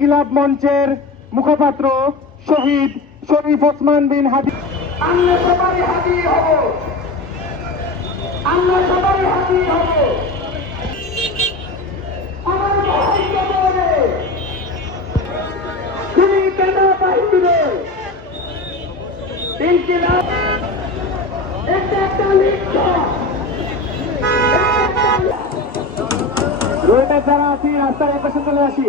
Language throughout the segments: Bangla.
ইনকিলাব মঞ্চের মুখপাত্র শহীদ শরীফ ওসমান বিন আমরা হাতি হব। আমরা হব। আছি, রাস্তার এপাশে চলে আসি।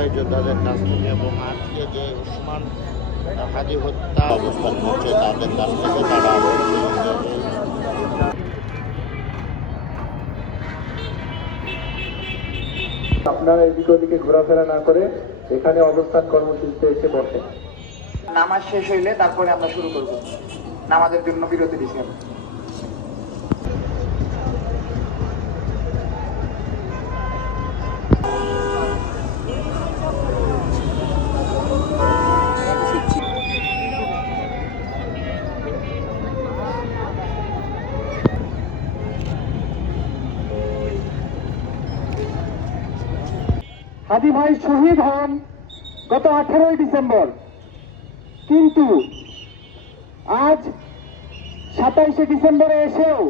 জুলাই যোদ্ধাদের কাছ থেকে এবং আজকে যে উসমান হাজি হত্যা অবস্থান করছে তাদের কাছ থেকে তারা এই আপনারা এদিকে ওদিকে ঘোরাফেরা না করে এখানে অবস্থান কর্মসূচিতে এসে বসেন। নামাজ শেষ হইলে তারপরে আমরা শুরু করব। নামাজের জন্য বিরতি দিছি হাদি ভাই শহীদ হন গত আঠারোই ডিসেম্বর। কিন্তু আজ সাতাইশে ডিসেম্বরে এসেও